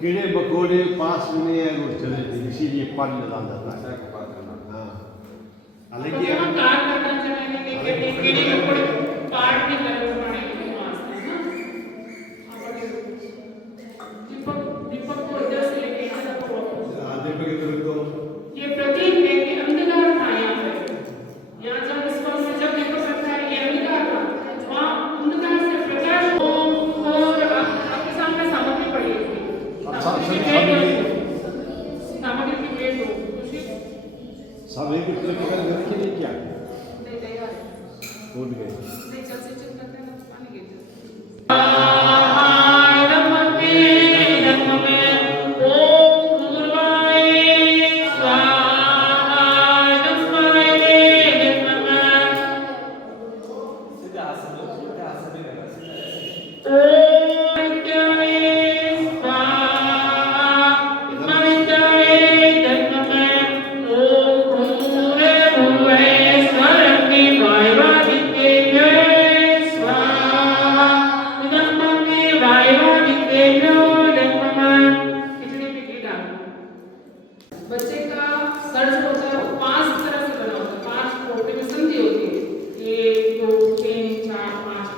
कीड़े मकोड़े पास में नहीं आए वो चले थे, इसीलिए पानी डालता था। हाँ, हालांकि कार करना चाहिए लेकिन कीड़े मकोड़े पार्ट नहीं कर रहे पानी के वास्ते ना। दीपक दीपक को इधर से लेके इधर तक वापस। दीपक इधर तो ये प्रतीक है कि अंधकार था यहाँ पे। यहाँ जब इस पर से जब दीपक रखा है ये अंधकार था, वहाँ अंधकार से प्रकाश और आपके सामने सामग्री पड़ी है। सामग्री की प्लेट हो सब एक दूसरे के घर घर के लिए क्या नहीं तैयार टूट गए नहीं चल से चल करते हैं पानी गिर बच्चे का सर जो होता है वो 5 तरह से बना होता है, 5 कोटि में संधि होती है, 1 2 3 4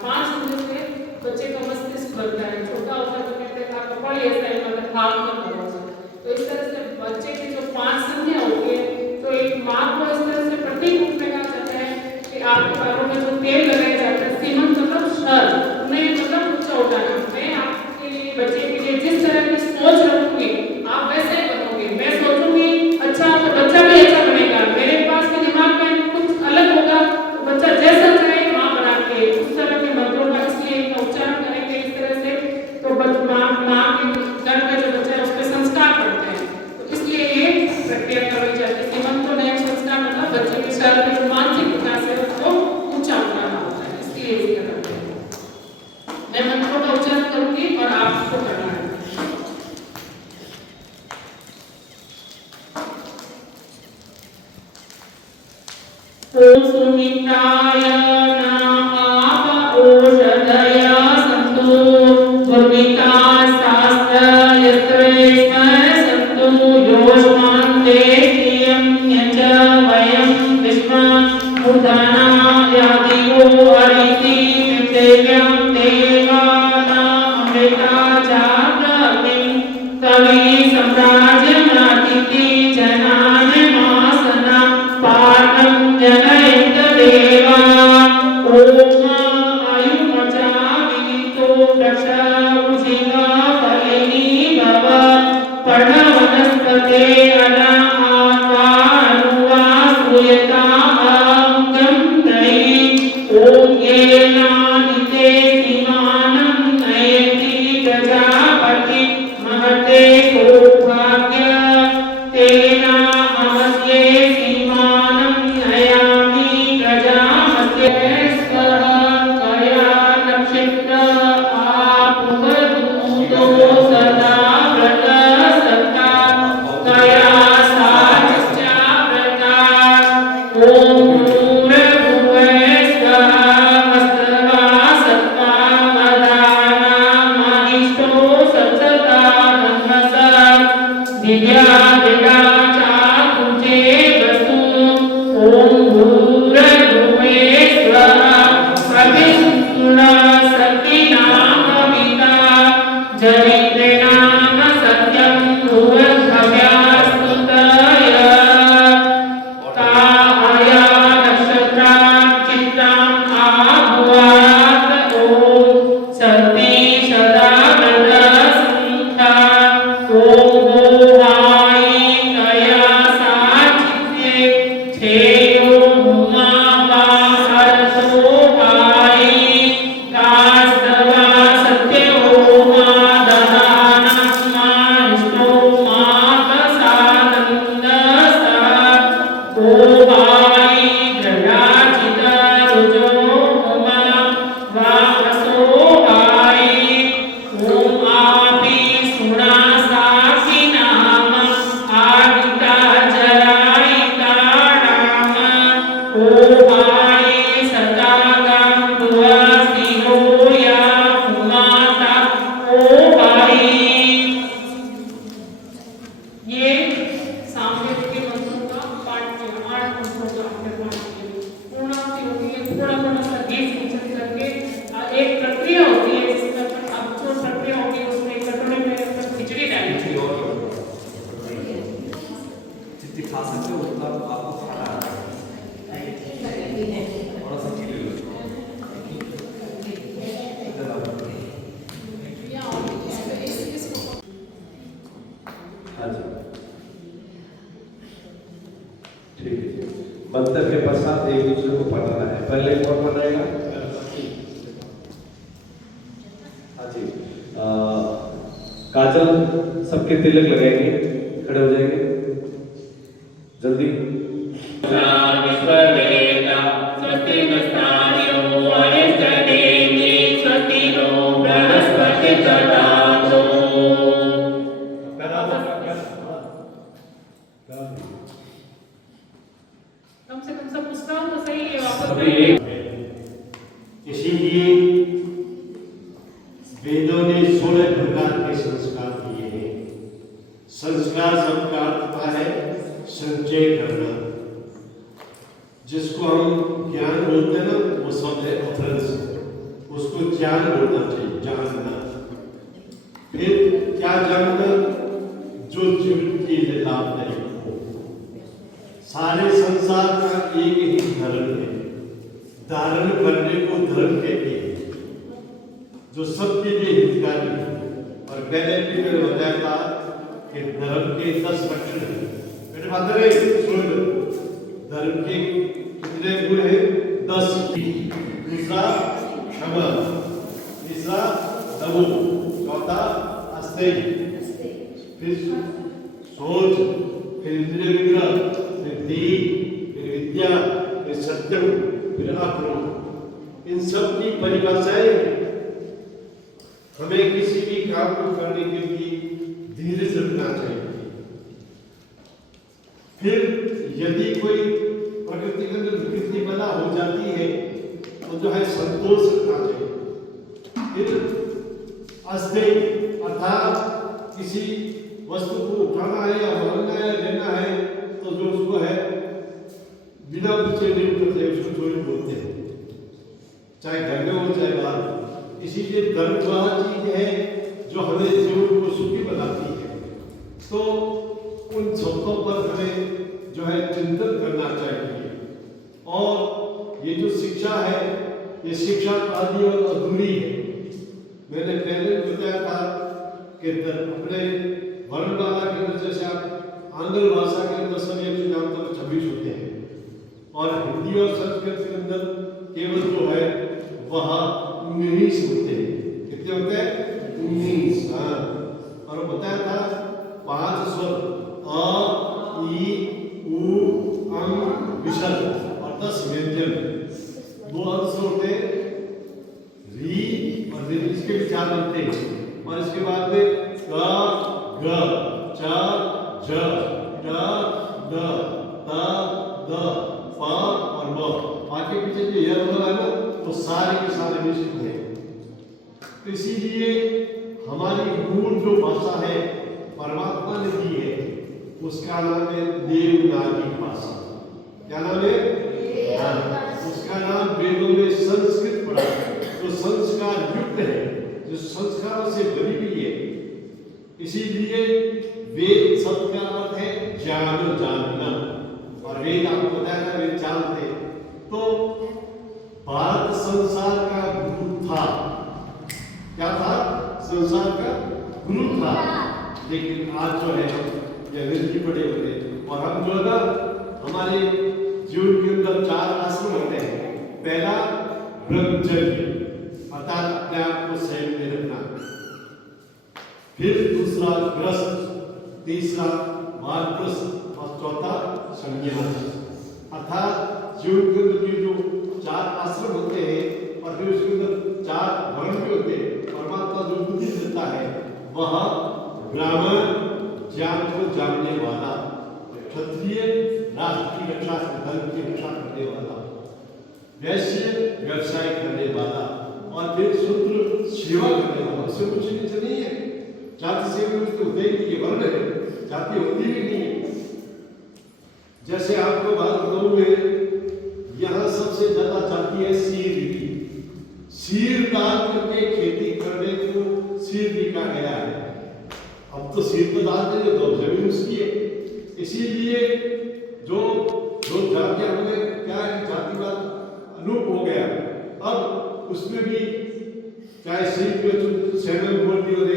5 संधि से बच्चे का मस्तिष्क बनता है। छोटा होता है तो कहते हैं आपका कपाल ऐसा है मतलब हाथ में बना होता है। तो इस तरह से बच्चे की जो 5 संधियां होती है तो एक माँ को इस तरह से प्रतीक रूप में कहा जाता है कि आपके पैरों में जो तेल लगाया जाता है सीमन मतलब शर उन्हें मतलब ऊंचा उठाना। मैं आपके लिए बच्चे के लिए जिस तरह की सोच रखूंगी आप वैसे ही बनोगे। मैं सोचूंगी अच्छा तो बच्चा भी अच्छा बनेगा, मेरे पास के दिमाग में कुछ अलग होगा तो बच्चा जैसा चाहे वहाँ बना के उस तरह के मंत्रों का इसलिए इनका उच्चारण करेंगे इस तरह से तो माँ के घर में जो बच्चा है उस पर संस्कार पड़ते हैं। तो इसलिए ये सम्राज्यमातिथि जनानमासना पानं जनयेत देवा ओम आयुमचा विनितो दशभुजिगा फलिनी भव पर्णवनस्पते अनाहात्वा सूयता अङ्गं नयि ॐ येनादिते सीमानं नयति प्रजापति महते सौभाग्य तेना अमस्ये सीमानं नयामि प्रजापते स्वः कया नक्षत्र आपुवदूतो सदा व्रत सत्ता कया साचिष्टा व्रता ॐ जनित्रेणाम सत्यं भुवद्भव्यास्तुतय काया नक्षत्रा चित्तां आभुवात् ॐ सती सदा व्रतसंस्था ॐ गोहायि कया साचित्ये छेयो उमापाहरसो हायि कास्तवा सत्यो मंत्र के पश्चात एक दूसरे को पढ़ना है। पहले कौन पढ़ाएगा? हाँ जी। काजल सबके तिलक लगाएंगे, खड़े हो जाएंगे जल्दी। कम से कम सब पुस्तकों तो सही है वापस इसीलिए वेदों ने 16 प्रकार के संस्कार दिए हैं। संस्कार शब्द का अर्थ होता है संचय करना। जिसको हम ज्ञान बोलते हैं ना, वो शब्द है ऑफरेंस। उसको ज्ञान बोलना चाहिए, जानना। फिर क्या जानना? जो जीवन के लिए लाभदायक हो। सारे संसार का एक ही धर्म है, धारण करने को धर्म कहते हैं, जो सबके लिए हितकारी है। और पहले भी मैंने बताया था कि धर्म के 10 लक्षण हैं। मेरे बात है, सुन लो। धर्म के कितने गुण हैं? 10। दूसरा क्षमा, तीसरा दमो, चौथा अस्थेय, फिर सोच, फिर इंद्रिय निग्रह, फिर दीन, फिर विद्या, फिर सत्यम, फिर अक्रोध। इन सब की परिभाषाएं हमें किसी भी काम को करने के लिए धीरे से रखना चाहिए। फिर यदि कोई प्रकृति के अंदर विकृति पैदा हो जाती है तो जो है संतोष रखना चाहिए। फिर अस्थेय अर्थात किसी वस्तु को उठाना है या मारना है, लेना है, तो जो उसको है बिना पूछे नहीं उठते, उसको चोरी बोलते हैं, चाहे घर में हो चाहे बाहर। इसीलिए धर्म वह चीज है जो हमें जीवन को सुखी बनाती है। तो उन शब्दों पर हमें जो है चिंतन करना चाहिए। और ये जो शिक्षा है, ये शिक्षा आदि और अधूरी है। मैंने पहले बताया था कि अपने वर्णमाला के अंदर जैसे आप आंग्ल भाषा के अंदर सभी अक्षर 26 होते हैं और हिंदी और संस्कृत के अंदर केवल जो है वह 19 होते हैं। कितने होते हैं? 19। हाँ, और बताया था 5 स्वर अ, ई, उ, अं, विसर्ग और 10 व्यंजन। 2 अंश होते हैं री और री, इसके भी 4 बनते हैं और इसके बाद में क, ग, च, ज, ट, ड, त, द, प और ब। आगे पीछे जो यह होगा है ना, वो सारे के सारे मिश्रित हैं। इसीलिए हमारी मूल जो भाषा है परमात्मा ने दी है, उसका नाम है देवनागरी भाषा। क्या नाम है? हाँ, उसका नाम वेदों में संस्कृत पड़ा है, जो संस्कार युक्त है, जो संस्कारों से भरी हुई है। इसीलिए वेद शब्द का अर्थ है ज्ञान, जानना, और वेद आपको बताया था वेद जानते। तो भारत संसार का गुरु था। क्या था? संसार का गुरु था। लेकिन आज जो है हम अंग्रेजी पढ़े हुए और हम जो है ना, हमारे जीवन के अंदर 4 आश्रम होते हैं। पहला ब्रह्मचर्य, अर्थात अपने आप को संयम में रखना। फिर दूसरा ग्रस्त, तीसरा वानप्रस्थ और चौथा संन्यास। अर्थात जीवन के अंदर जो 4 आश्रम होते हैं और फिर उसके अंदर 4 वर्ण भी होते हैं। परमात्मा जो बुद्धि देता है वह ब्राह्मण, ज्ञान को जानने वाला, क्षत्रिय राष्ट्र की रक्षा, धर्म की रक्षा करने वाला, वैश्य व्यवसाय करने वाला, और फिर शूद्र सेवा करने वाला। उससे कुछ नहीं है। जाति से भी उसको होते ही नहीं, वर्ण है, जाति होती भी नहीं है। जैसे आपको बात बताऊं मैं, यहाँ सबसे ज्यादा जाति है सीर की। सीर डाल करके खेती करने को सीर लिखा गया है। अब तो सीर तो डालते हैं तो जमीन उसकी है। इसीलिए जो जातियां हमें क्या है, जातिवाद अनूप हो गया। अब उसमें भी चाहे सीर पे सैनल बोल दिए होते,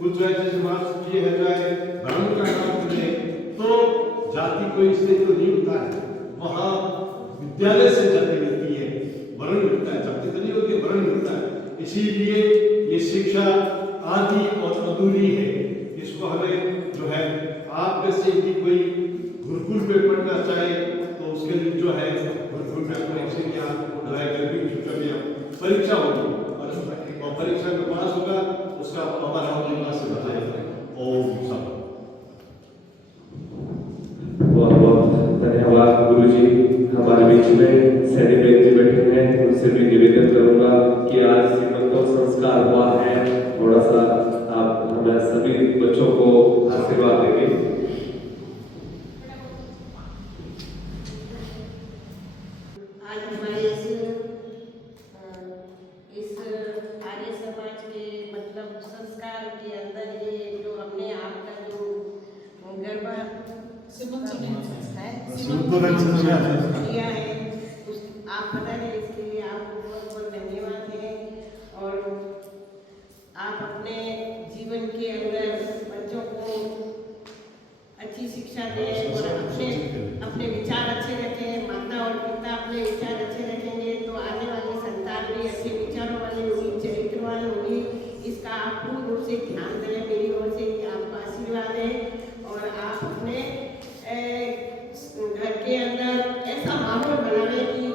कुछ जो है जैसे मार्क्स ये है जो है ब्राह्मण का काम करते हैं, तो जाति कोई इसलिए तो नहीं होता है। वहाँ विद्यालय से जाति मिलती है, वर्ण मिलता है, जाति तो नहीं होती, वर्ण मिलता है। इसीलिए ये शिक्षा आदि और अधूरी है। इसको हमें जो है, आप में से यदि कोई गुरुकुल में पढ़ना चाहे तो उसके लिए जो है गुरुकुल में गर्मी की छुट्टियों में परीक्षा होगी और परीक्षा में पास होगा, उसका हमारा हम से बताएगा। ओम सब बहुत बहुत धन्यवाद गुरुजी। हमारे बीच में सैनी बेन जी बैठे हैं, उनसे भी निवेदन करूंगा कि आज श्रीमंतों संस्कार हुआ है, थोड़ा सा आप हमें सभी बच्चों को आशीर्वाद देंगे। आज हमारे इस आर्य समाज के मतलब संस्कार के अंदर ये जो हमने आपका जो गरबा किया है, आप बता रहे, इसके लिए आपको बहुत बहुत धन्यवाद है। और आप अपने जीवन के अंदर बच्चों को अच्छी शिक्षा दें और अपने विचार अच्छे रखें। माता और पिता अपने विचार अच्छे रखेंगे तो आने वाली संतान भी अच्छे विचारों वाली होगी, चरित्र वाली होगी। इसका आप पूर्ण रूप से ध्यान दें। मेरी ओर से आपका आशीर्वाद है। और आप अपने घर के अंदर ऐसा माहौल बनाने की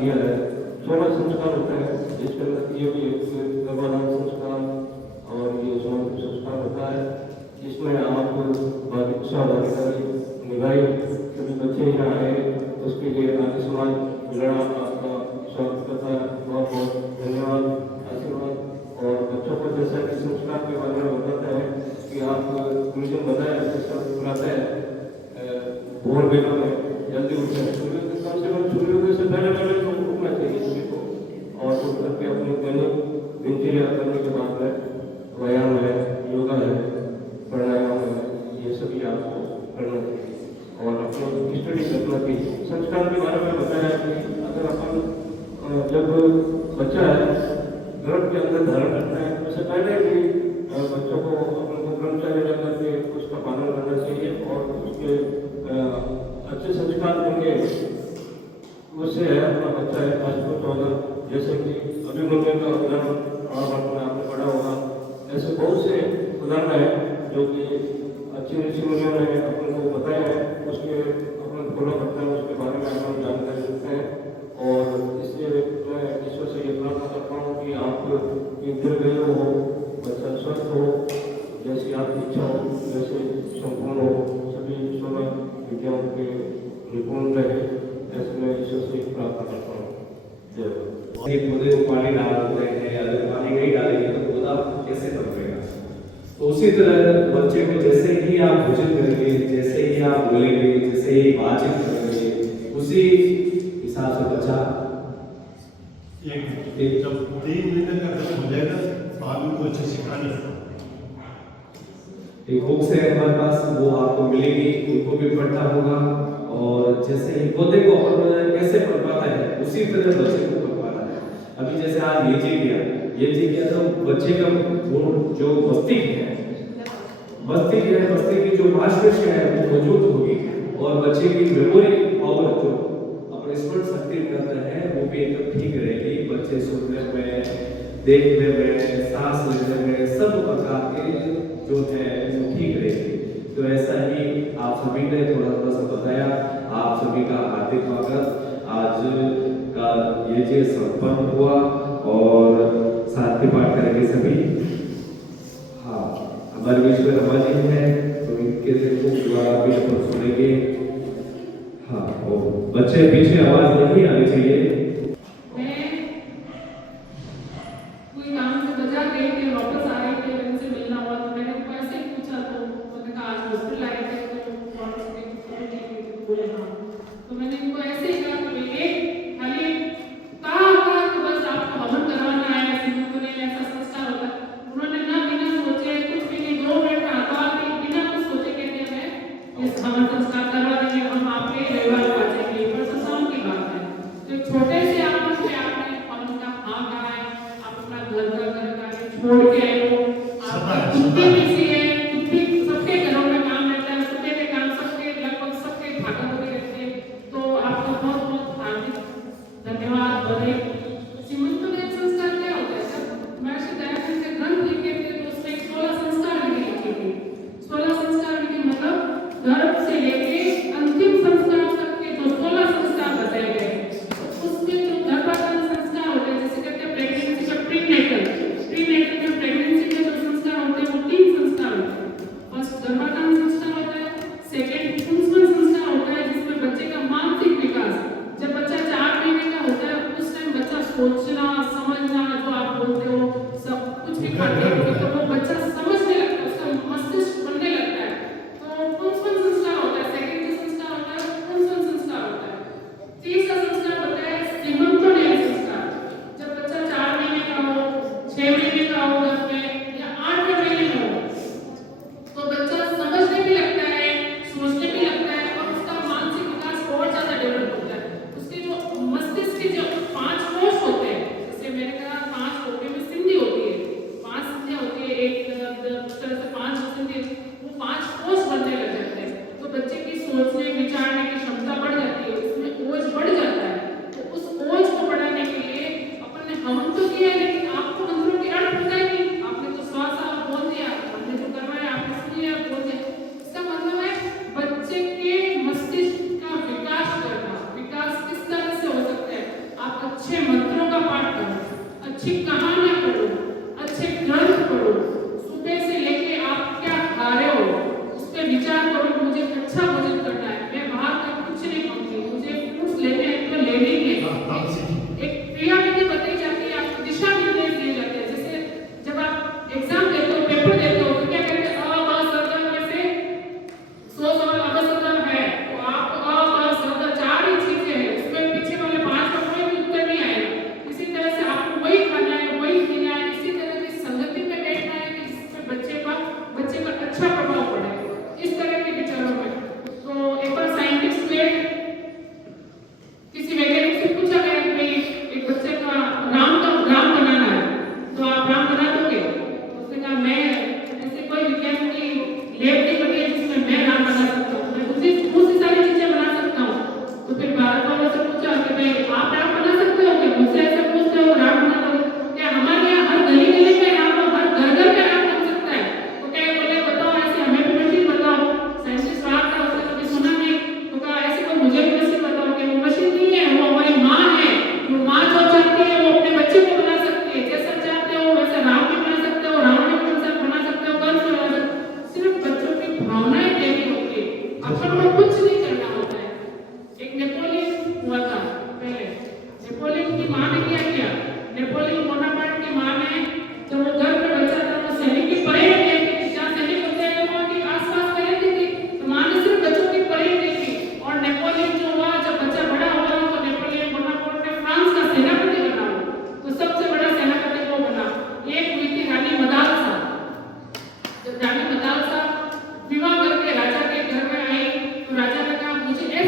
किया है। 16 संस्कार होते हैं, जिसके अंदर ये भी एक गर्भाधान संस्कार और ये समाधि संस्कार होता है, जिसमें आप भागीदारी निभाई। सभी बच्चे यहाँ आए, उसके लिए आदि समाज मिलना आपका स्वागत करता है। बहुत बहुत धन्यवाद, आशीर्वाद। और बच्चों को जैसा कि संस्कार के बारे में बताते हैं कि आप गुरुजन बताए जैसा बुलाते हैं भोर बेलों में जल्दी उठते हैं, सूर्योदय कम से कम सूर्योदय से पहले पहले तो उठना चाहिए सभी को, और उठ करके अपनी दैनिक दिनचर्या करने के बाद में व्यायाम है, योगा है, प्राणायाम है, ये सभी आपको करना चाहिए और अपनी स्टडी करना चाहिए। संस्कार के बारे में बताया कि अगर अपन जब बच्चा है गर्भ के अंदर धारण करता है, उससे पहले भी बच्चों को अपन को ब्रह्मचार्य रह करके उसका पालन करना चाहिए और उसके अच्छे संस्कार देंगे। उससे है अपना बच्चा है मजबूत होगा। जैसे कि अभिमन्यु का उदाहरण में आपने पढ़ा होगा, ऐसे बहुत से उदाहरण है जो कि अच्छे ऋषि मुनियों ने अपन को बताया है, उसके अपन फॉलो करते हैं, उसके बारे में हम जानकारी रखते हैं। और इसलिए मैं ईश्वर से ये प्रार्थना करता हूँ कि आप दीर्घायु हो, बच्चा स्वस्थ हो, जैसी आपकी इच्छा हो वैसे संपूर्ण हो, सभी 16 विद्याओं के निपुण रहे, ऐसे मैं ईश्वर से प्रार्थना करता हूँ। जय। ये पौधे को पानी डालते हैं, अगर पानी नहीं डालेंगे तो पौधा कैसे पनपेगा। तो उसी तरह बच्चे को जैसे ही आप भोजन करेंगे, जैसे ही आप बोलेंगे, जैसे ही बातचीत करेंगे, उसी हिसाब से बच्चा एक जब 3 महीने का खत्म हो जाएगा तो आप उनको अच्छे सिखाने एक बुक्स है हमारे पास, वो आपको मिलेगी, उनको भी पढ़ना होगा। और जैसे ही पौधे को अपन कैसे पनपाता है उसी तरह बच्चे को पनपाना है। अभी जैसे आज ये जी किया तो बच्चे का गुण जो मस्तिष्क है, मस्तिष्क की जो मांसपेशियां है वो मौजूद होगी और बच्चे की मेमोरी पावर जो अपने स्मरण शक्ति करता है वो भी एकदम ठीक रहेगी। बच्चे सुनने में, देखने में, सांस लेने में सब प्रकार के जो है वो ठीक रहेगी। तो ऐसा ही आप सभी ने थोड़ा सा बताया। आप सभी का हार्दिक स्वागत। आज का ये संपन्न हुआ और साथ पाठ करेंगे सभी। हाँ, हमारे बीच में रमा जी है तो इनके द्वारा भी अपन सुनेंगे। हाँ, और बच्चे पीछे आवाज नहीं आनी चाहिए। मैं कोई काम से बाजार गई थी, वापस आ रही थी, उनसे मिलना हुआ तो मैंने उनको ऐसे ही पूछा तो उन्होंने कहा आज हॉस्पिटल आए थे तो वापस गई तो बोले हाँ। तो मैंने इनको ऐसे ही कहा कि एक खाली कहा तो बस आपको हवन करवाना है, सिंधु ने ऐसा संस्कार होता है। उन्होंने ना बिना सोचे कुछ भी नहीं, 2 मिनट का हाथ बिना कुछ सोचे कहते हैं इस हवन संस्कार करवा देंगे, हम आपके व्यवहार पाचेंगे। पर संस्कार की बात है तो छोटे से आपने हवन का हाँ कहा है, आप अपना घर का छोड़ के आए हो, आप खुद भी बिजी है, सबके घरों में काम रहता है, सुबह के काम सबके लगभग सबके भागा होते रहते हैं, तो आपको बहुत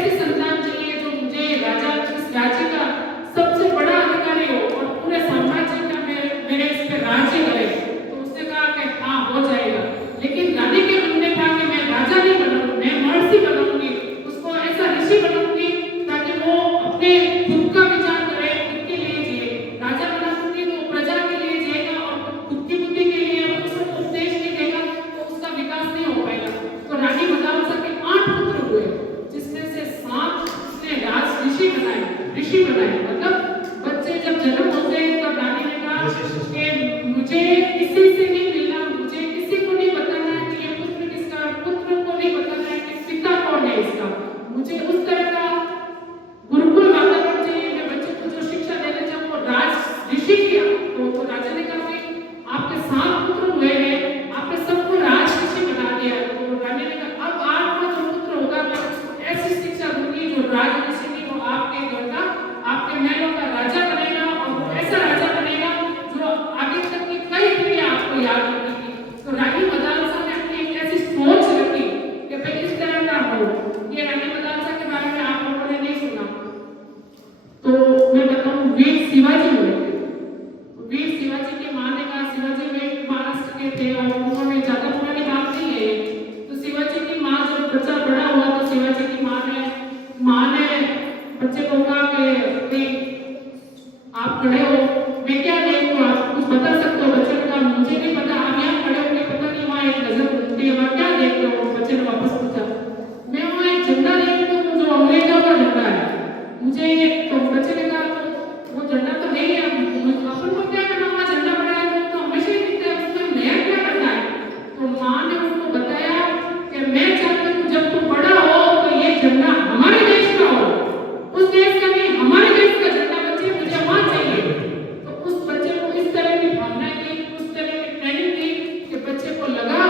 ऐसी संतान चाहिए जो मुझे राजा इस राज्य का सबसे बड़ा अधिकारी हो और पूरे साम्राज्य का मेरे इस पे राज्य करे। तो उसने कहा कि हाँ हो जाएगा। लेकिन रानी के मन में था कि मैं राजा नहीं बनूंगी, मैं महर्षि बनूंगी, उसको ऐसा ऋषि बनूंगी ताकि वो अपने खुद का विचार करे, खुद के लिए जिए। राजा बना सकती तो प्रजा के लिए जिएगा और खुद की बुद्धि के लिए उसको उपदेश नहीं देगा तो उसका विकास नहीं हो पाएगा। तो रानी मदालसा के 8 पुत्र हुए जिसमें से 7 उसने राज ऋषि बनाए। मतलब बच्चे जब जन्म होते हैं तब रानी ने कहा कि मुझे किसी से नहीं मिलना, मुझे किसी को नहीं बताना है कि ये पुत्र किसका, पुत्र को नहीं बताना है कि पिता कौन है इसका। मुझे उस तरह का गुरुकुल वातावरण चाहिए, मैं बच्चे को जो शिक्षा देना चाहूँ वो राज ऋषि किया। तो राजा ने कहा कि आपके 7 पुत्र हुए हैं, आपने सबको राज ऋषि बना दिया। तो रानी ने कहा अब 8वां जो पुत्र होगा मैं उसको ऐसी शिक्षा दूंगी जो राज ऋषि नहीं, वो आपके घर का, आपके महलों का राजा बनेगा और वो ऐसा राजा बनेगा जो आगे तक की कई पीढ़ियां आपको याद रखेगी। तो रानी मदालसा ने अपनी एक ऐसी सोच रखी कि भाई इस तरह का हो। ये रानी मदालसा के बारे में आप लोगों ने नहीं सुना तो मैं बताऊं, वीर शिवाजी हुए थे। वीर शिवाजी की मां ने कहा, शिवाजी वे महाराष्ट्र के थे और उन्होंने ज्यादा पुरानी बात नहीं है। तो शिवाजी की मां जब बच्चा बड़ा हुआ तो शिवाजी की मां ने बच्चे को कहा कि आप खड़े हो, मैं क्या देखूं, आप कुछ बता सकते हो? बच्चे ने कहा मुझे नहीं पता, आप यहाँ खड़े होंगे, पता नहीं वहाँ एक नजर घूमती है, वहाँ क्या देखते हो? बच्चे ने वापस पूछा, मैं वहाँ एक झंडा देखती हूँ जो अंग्रेजों का झंडा है। मुझे तो बच्चे ने कहा वो झंडा तो नहीं है, अपन को क्या करना, वहाँ झंडा बना है तो हमेशा ही दिखता है, उसमें नया क्या करना है? तो माँ ने उसको बताया कि मैं चाहती हूँ जब तू बड़ा हो तो ये झंडा हमारे देश का हो, उस देश का नहीं, हमारे देश का झंडा बच्चे मुझे वहाँ चाहिए। तो उस बच्चे को इस तरह की भावना दी, उस तरह की ट्रेनिंग दी कि बच्चे को लगा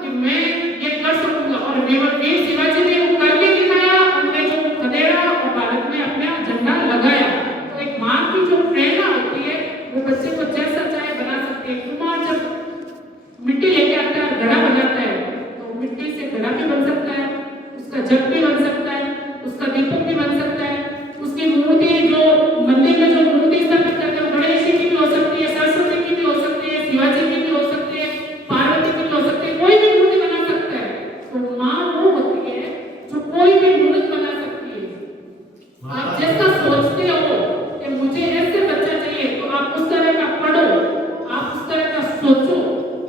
कि मैं ये कर सकूंगा। और वीर शिवाजी ने वो करके दिखाया, अंग्रेजों को खदेड़ा और भारत में अपना झंडा लगाया। तो एक माँ की जो प्रेरणा होती है वो बच्चे को जैसा चाहे बना सकती है। कुमार जब मिट्टी लेके आता है, घड़ा बनाता है, तो मिट्टी से घड़ा भी बन सकता है, उसका जग भी बन सकता है, उसका दीपक भी बन सकता है, उसकी मूर्ति जो मंदिर में जो मूर्ति स्थापित करते हैं गणेश जी की भी हो सकती है, सरस्वती की भी हो सकती है, शिवाजी की भी हो सकती है, पार्वती की भी हो सकती है, कोई भी मूर्ति बना सकता है। तो माँ वो होती है जो कोई भी मूर्ति बना सकती है। आप जैसा सोचते हो कि मुझे ऐसे बच्चा चाहिए तो आप उस तरह का पढ़ो, आप उस तरह का सोचो,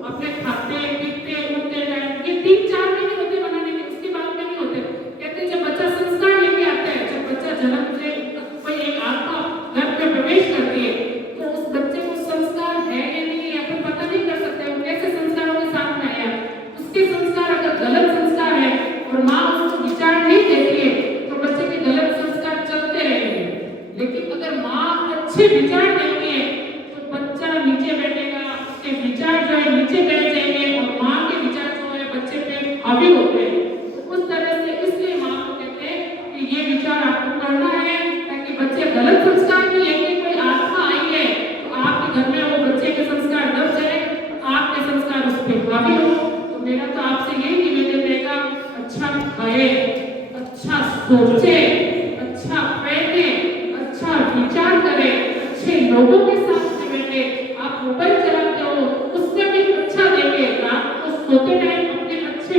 अपने खाते पीते उठते टाइम ये 3-4 महीने होते बनाने के, उसके बाद में नहीं होते। कहते जब बच्चा संस्कार लेके आता है, जब बच्चा जन्म से कोई एक आत्मा घर में प्रवेश करती है तो उस बच्चे को संस्कार है या नहीं है अपन पता नहीं कर सकते, वो कैसे संस्कारों के साथ में आया। उसके संस्कार अगर गलत संस्कार है और माँ उसको विचार नहीं देती है तो बच्चे के गलत संस्कार चलते रहेंगे। लेकिन अगर माँ अच्छे विचार देती है तो बच्चा नीचे बैठेगा, उसके विचार जो है नीचे बैठ जाएंगे और माँ के विचार जो है बच्चे पे हावी होते हैं। तो उस तरह से इसलिए माँ को कहते हैं कि ये विचार आपको करना है ताकि बच्चे गलत संस्कार भी लेके कोई आत्मा आई है तो आपके घर में वो बच्चे के संस्कार दब जाए, आपके संस्कार उस पर हावी हो। तो मेरा तो आपसे यही निवेदन रहेगा, अच्छा खाए, अच्छा सोचे, अच्छा पहने, अच्छा विचार करे, अच्छे लोगों के साथ में बैठे। आप मोबाइल चलाते हो उसमें भी अच्छा देखे, रात को सोते टाइम अपने अच्छे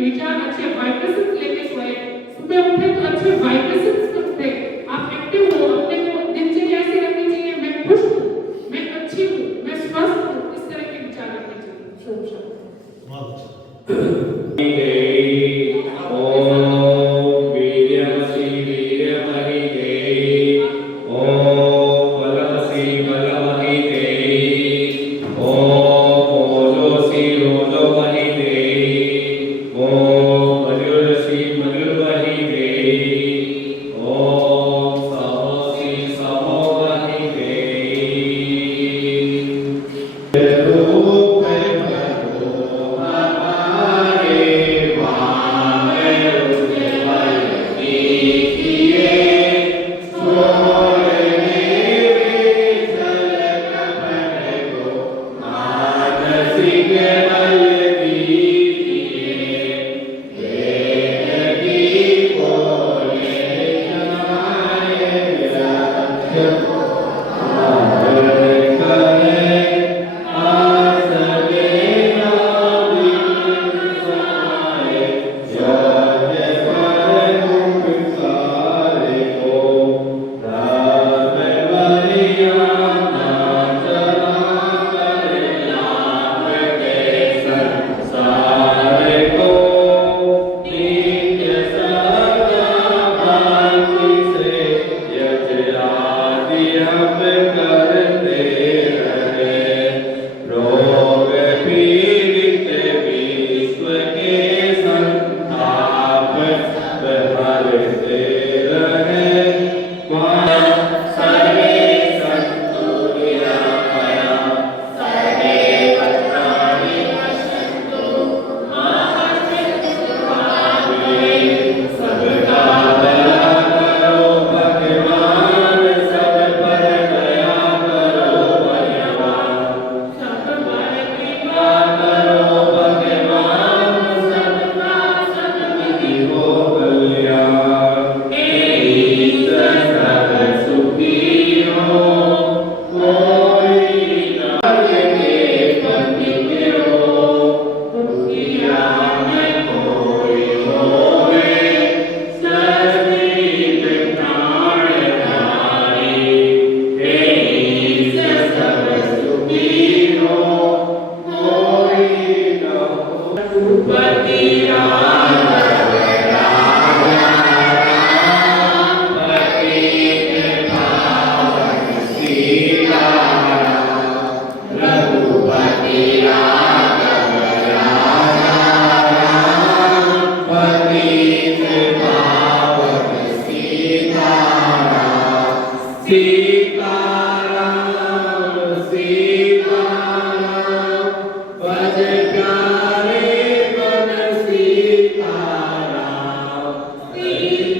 विचार, अच्छे वाइब्रेशंस लेके सोए, सुबह उठे तो अच्छे वाइब्रेशंस करते। आप एक्टिव हो, अपने को दिनचर्या ऐसी रखनी चाहिए, मैं खुश हूँ, मैं अच्छी हूँ, मैं स्वस्थ हूँ, इस तरह के विचार रखने चाहिए। शुभ शुभ बहुत अच्छा। ओम वीर्यमसि वीर्यमहि ओम बलमसि बलमहि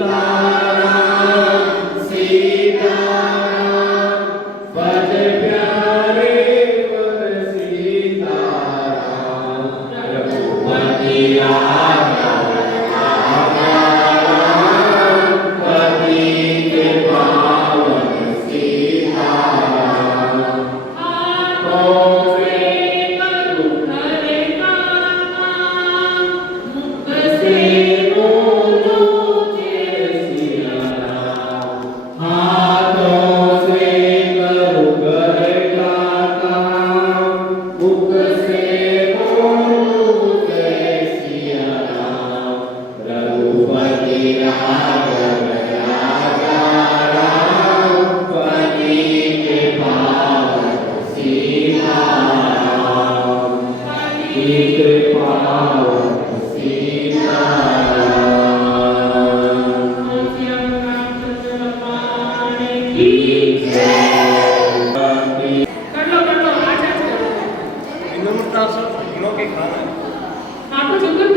हाँ तो